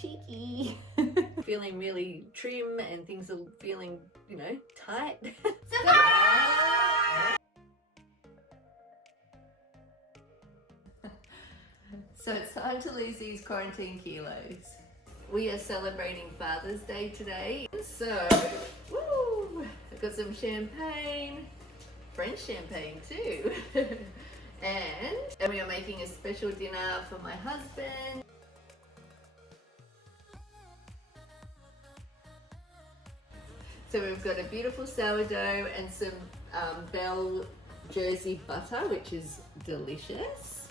Cheeky. Feeling really trim and things are feeling, you know, tight. So it's time to lose these quarantine kilos. We are celebrating Father's Day today. So, woo! I've got some champagne, French champagne too. and we are making a special dinner for my husband. So we've got a beautiful sourdough and some Bell Jersey butter, which is delicious,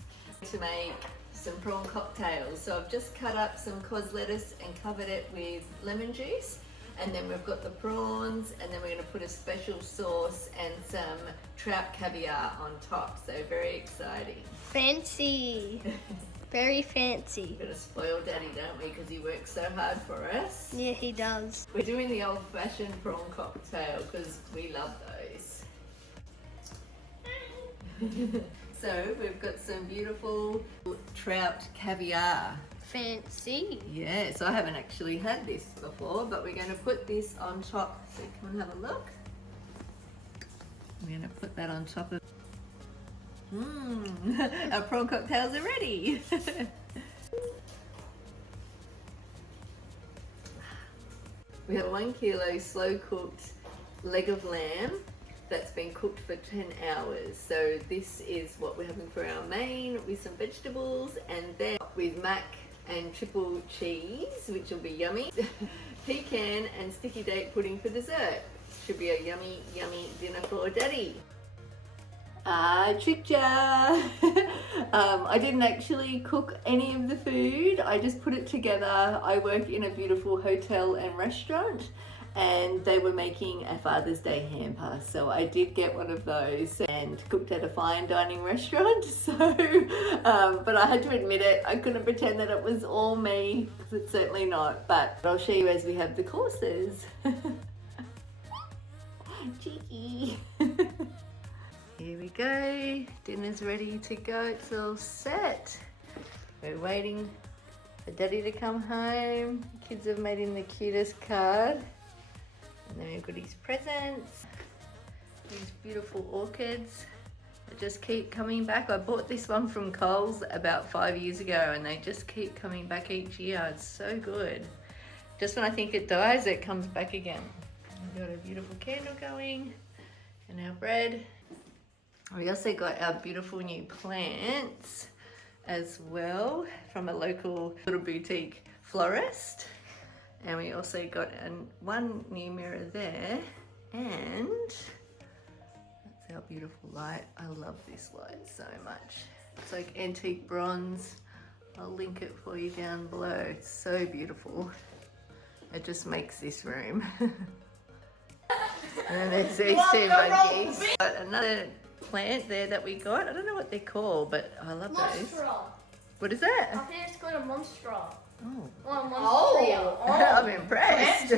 to make some prawn cocktails. So I've just cut up some cos lettuce and covered it with lemon juice, and then we've got the prawns, and then we're going to put a special sauce and some trout caviar on top. So very exciting. Fancy. Very fancy. We're going to spoil Daddy, don't we, because he works so hard for us. Yeah, he does. We're doing the old-fashioned prawn cocktail because we love those. So we've got some beautiful trout caviar. Fancy. Yeah, so I haven't actually had this before, but we're going to put this on top. So come and have a look. We're going to put that on top of... Our prawn cocktails are ready. We have 1 kilo slow cooked leg of lamb that's been cooked for 10 hours. So this is what we're having for our main, with some vegetables, and then with mac and triple cheese, which will be yummy. Pecan and sticky date pudding for dessert. Should be a yummy, yummy dinner for Daddy. I tricked ya! I didn't actually cook any of the food, I just put it together. I work in a beautiful hotel and restaurant, and they were making a Father's Day hamper, so I did get one of those and cooked at a fine dining restaurant. So but I had to admit it, I couldn't pretend that it was all me, because it's certainly not, but I'll show you as we have the courses. Cheeky. Here we go, dinner's ready to go, it's all set. We're waiting for Daddy to come home. The kids have made him the cutest card. And then we've got his presents, these beautiful orchids that just keep coming back. I bought this one from Coles about 5 years ago, and they just keep coming back each year. It's so good. Just when I think it dies, it comes back again. We've got a beautiful candle going and our bread. We also got our beautiful new plants as well from a local little boutique florist. And we also got one new mirror there, and that's our beautiful light. I love this light so much. It's like antique bronze. I'll link it for you down below. It's so beautiful. It just makes this room. And there's these two monkeys. Got another plant there that we got. I don't know what they're called, but I love those. What is that? I think it's called a monster. Oh, I'm impressed.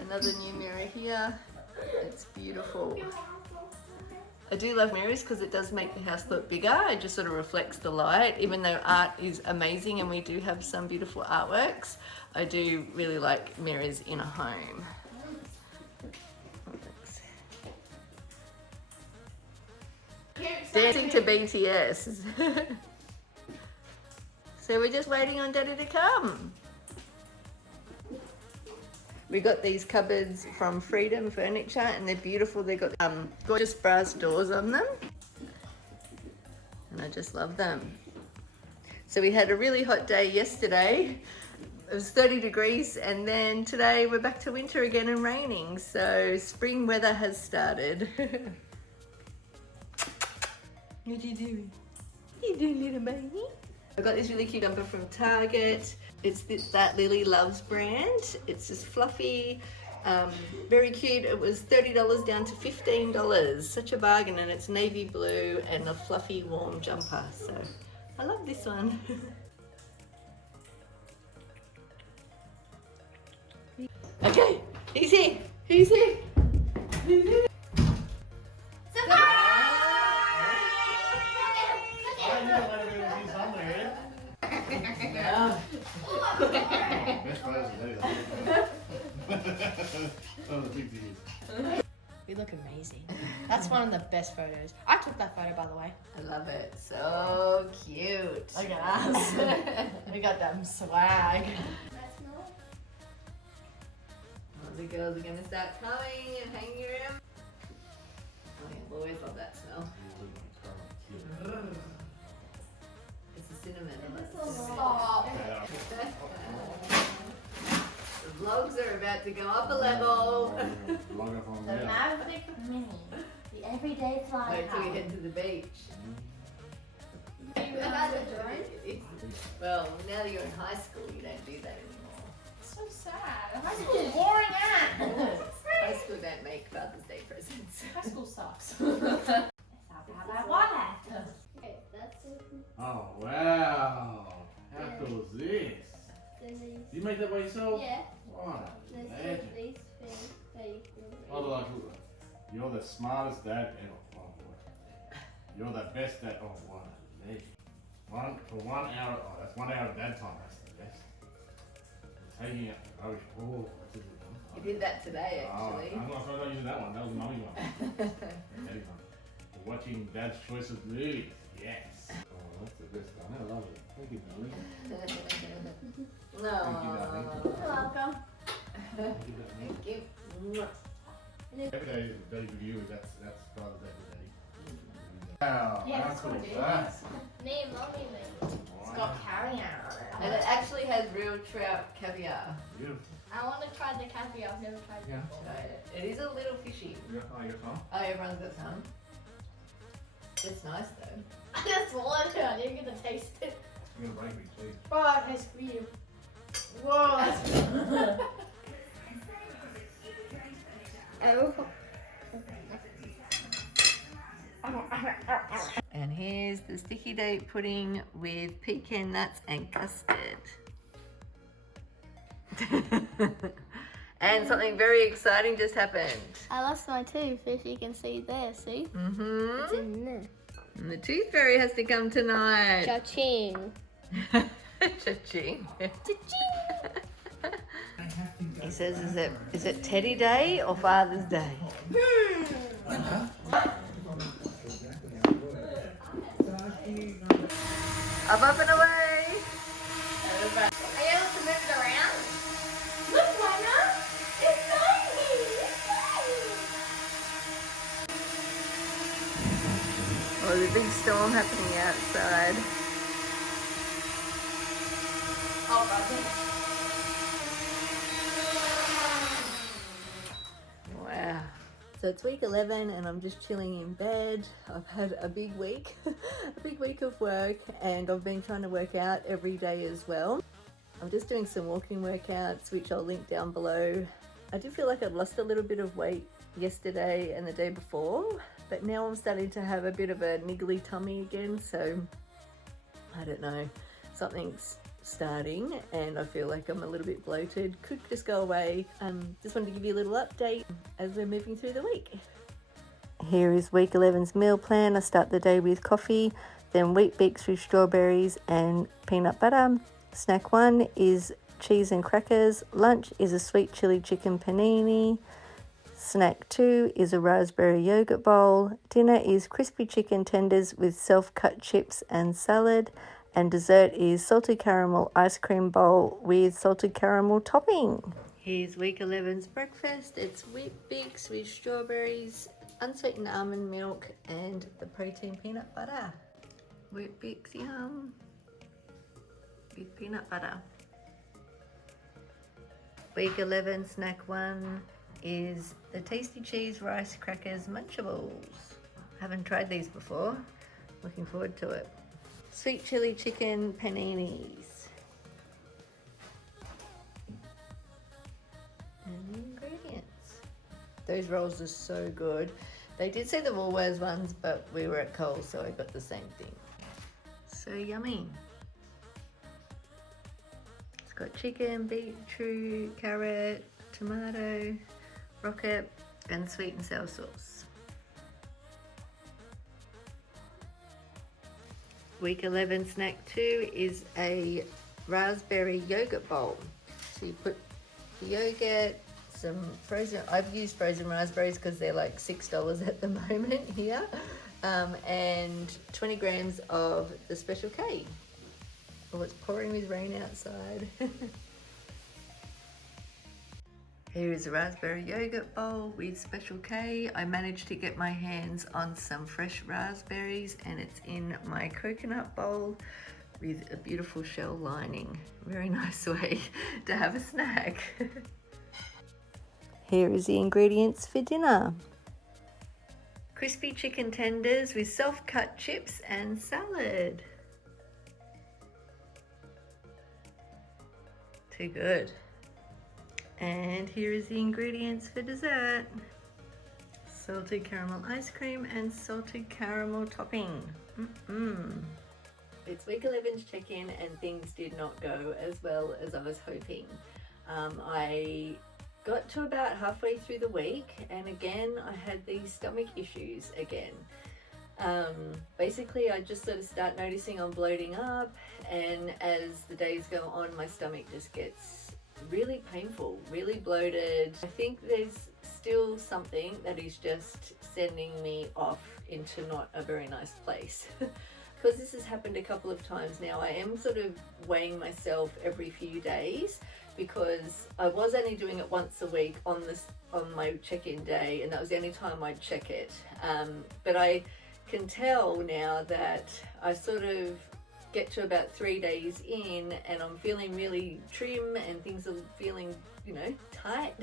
Another new mirror here. It's beautiful. I do love mirrors because it does make the house look bigger. It just sort of reflects the light. Even though art is amazing and we do have some beautiful artworks, I do really like mirrors in a home. Dancing to BTS. So we're just waiting on Daddy to come. We got these cupboards from Freedom Furniture, and they're beautiful. They've got gorgeous brass doors on them, and I just love them. So we had a really hot day yesterday. It was 30 degrees, and then today we're back to winter again and raining. So spring weather has started. What are you doing? What are you doing, little baby? I got this really cute jumper from Target. It's that Lily Loves brand. It's just fluffy, very cute. It was $30 down to $15. Such a bargain, and it's navy blue and a fluffy warm jumper. So I love this one. Okay, he's here. He's here. He's here. We look amazing. That's one of the best photos. I took that photo, by the way. I love it. So cute. Look at us. We got them swag. All the girls are going to start coming and hanging around. Oh yeah, always love that smell. It's the cinnamon. Stop. The vlogs are about to go up a level. The Maverick Mini, the everyday fly. Wait till we head to the beach. You had a drone? Well, now that you're in high school, you don't do that anymore. So sad. High school is boring ass. High school don't make Father's Day presents. High school sucks. Let's have that water. Okay, that's it. Oh wow! How cool is this? Then these, You make that by yourself? yeah, What? there's Magic. these things that you can Oh, like, you're the smartest dad ever. Oh boy. You're the best dad. Oh, what a legend. For 1 hour. Oh, that's 1 hour of dad time. That's the best. Taking out the rubbish. Oh, that's a good one. You did that today, actually. I'm not using that one. That was mummy's one. Daddy's one. For watching Dad's choice of movies. Yes. Oh, that's the best one. I love it. Thank you, darling. No. Thank you, darling. You're welcome. Thank you, darling. Thank you. Mwah. Every day is a day for you. That's Father's Day for Daddy. Wow. Yeah, how that's cool what is it that? is. Me and mommy made. It's got carry-on on And it. it actually has real trout caviar. Beautiful. I want to try the caviar. I've never tried it Yeah. before. Try it. It is a little fishy. You got some? Oh, everyone's got some. It's nice though. I just want it. I'm gonna taste it. You're gonna break me, please. Oh, it tastes weird. Whoa, that's Oh. And here's the sticky date pudding with pecan nuts and custard. And something very exciting just happened. I lost my tooth, if you can see there, see? Mm-hmm. It's in there. And the tooth fairy has to come tonight. Cha-ching. Cha-ching. Cha-ching. He says, is it Teddy Day or Father's Day? Up and away. Are you able to move it around? Look, Lena! It's tiny! It's tiny! Oh, there's a big storm happening outside. Oh, Wow. So it's week 11 and I'm just chilling in bed. I've had a big week, a big week of work, and I've been trying to work out every day as well. I'm just doing some walking workouts, which I'll link down below. I did feel like I'd lost a little bit of weight yesterday and the day before, but now I'm starting to have a bit of a niggly tummy again, so I don't know, something's starting and I feel like I'm a little bit bloated. Could just go away. Just wanted to give you a little update as we're moving through the week. Here is week 11's meal plan. I start the day with coffee, then wheat bix with strawberries and peanut butter. Snack 1 is cheese and crackers. Lunch is a sweet chili chicken panini. Snack 2 is a raspberry yogurt bowl. Dinner is crispy chicken tenders with self-cut chips and salad. And dessert is salted caramel ice cream bowl with salted caramel topping. Here's week 11's breakfast. It's wheat bix with strawberries, unsweetened almond milk, and the protein peanut butter. Wheat bix, yum, with peanut butter. Week 11 snack 1 is the tasty cheese rice crackers munchables. Haven't tried these before. Looking forward to it. Sweet chili chicken paninis. And the ingredients. Those rolls are so good. They did say the Woolworths ones, but we were at Coles, so I got the same thing. So yummy. It's got chicken, beetroot, carrot, tomato, rocket, and sweet and sour sauce. Week 11 snack 2 is a raspberry yogurt bowl. So you put the yogurt, some frozen, I've used frozen raspberries because they're like $6 at the moment here, and 20 grams of the Special K. Oh, it's pouring with rain outside. Here is a raspberry yogurt bowl with Special K. I managed to get my hands on some fresh raspberries, and it's in my coconut bowl with a beautiful shell lining. Very nice way to have a snack. Here is the ingredients for dinner. Crispy chicken tenders with soft-cut chips and salad. Too good. And here is the ingredients for dessert. Salted caramel ice cream and salted caramel topping. It's week 11's check-in and things did not go as well as I was hoping. I got to about halfway through the week and again I had these stomach issues again. Basically I just sort of start noticing I'm bloating up, and as the days go on my stomach just gets really painful, really bloated. I think there's still something that is just sending me off into not a very nice place. Because this has happened a couple of times now, I am sort of weighing myself every few days, because I was only doing it once a week on my check-in day, and that was the only time I'd check it. But I can tell now that I sort of get to about 3 days in and I'm feeling really trim and things are feeling, you know, tight.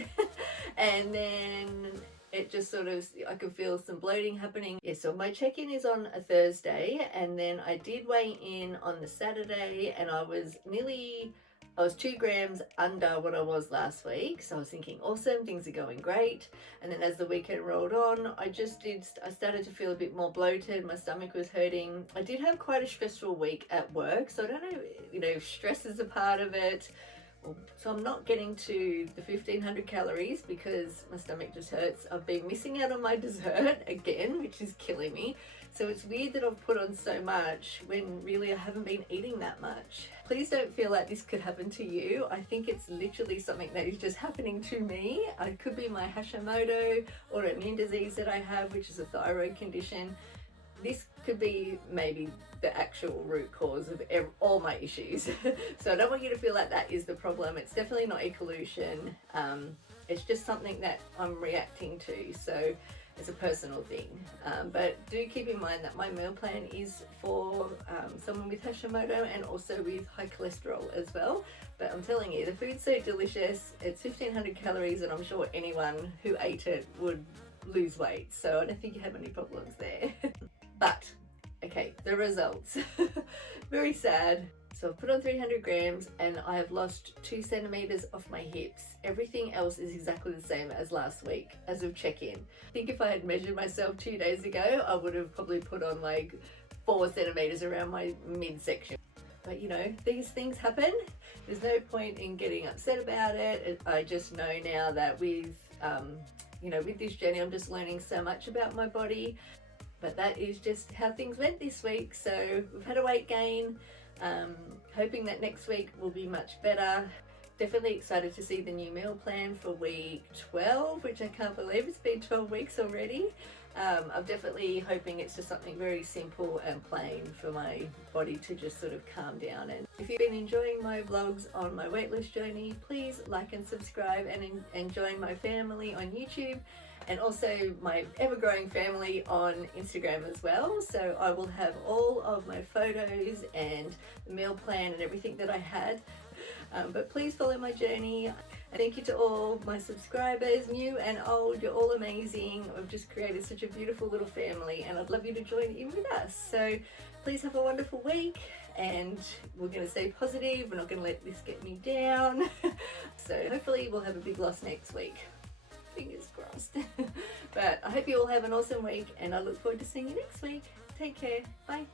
And then it just sort of, I can feel some bloating happening. Yeah, so my check-in is on a Thursday, and then I did weigh in on the Saturday, and I was 2 grams under what I was last week. So I was thinking, awesome, things are going great. And then as the weekend rolled on, I started to feel a bit more bloated. My stomach was hurting. I did have quite a stressful week at work. So I don't know, you know, if stress is a part of it. So I'm not getting to the 1500 calories because my stomach just hurts. I've been missing out on my dessert again, which is killing me. So it's weird that I've put on so much when really I haven't been eating that much. Please don't feel like this could happen to you. I think it's literally something that is just happening to me. It could be my Hashimoto autoimmune disease that I have, which is a thyroid condition. This could be maybe the actual root cause of all my issues. So I don't want you to feel like that is the problem. It's definitely not Equalution. It's just something that I'm reacting to. So it's a personal thing. But do keep in mind that my meal plan is for someone with Hashimoto and also with high cholesterol as well. But I'm telling you, the food's so delicious. It's 1500 calories, and I'm sure anyone who ate it would lose weight. So I don't think you have any problems there. But, okay, the results. Very sad. So I've put on 300 grams and I have lost 2 centimeters off my hips. Everything else is exactly the same as last week as of check-in. I think if I had measured myself 2 days ago, I would have probably put on like 4 centimeters around my midsection. But you know, these things happen. There's no point in getting upset about it. I just know now that with, you know, with this journey, I'm just learning so much about my body. But that is just how things went this week. So we've had a weight gain. Hoping that next week will be much better. Definitely excited to see the new meal plan for week 12, which I can't believe it's been 12 weeks already. I'm definitely hoping it's just something very simple and plain for my body to just sort of calm down. And if you've been enjoying my vlogs on my weight loss journey, please like and subscribe and join my family on YouTube, and also my ever-growing family on Instagram as well. So I will have all of my photos and the meal plan and everything that I had. But please follow my journey. Thank you to all my subscribers, new and old. You're all amazing. I've just created such a beautiful little family, and I'd love you to join in with us. So please have a wonderful week, and we're going to stay positive. We're not going to let this get me down. So hopefully we'll have a big loss next week. Fingers crossed. But I hope you all have an awesome week, and I look forward to seeing you next week. Take care. Bye.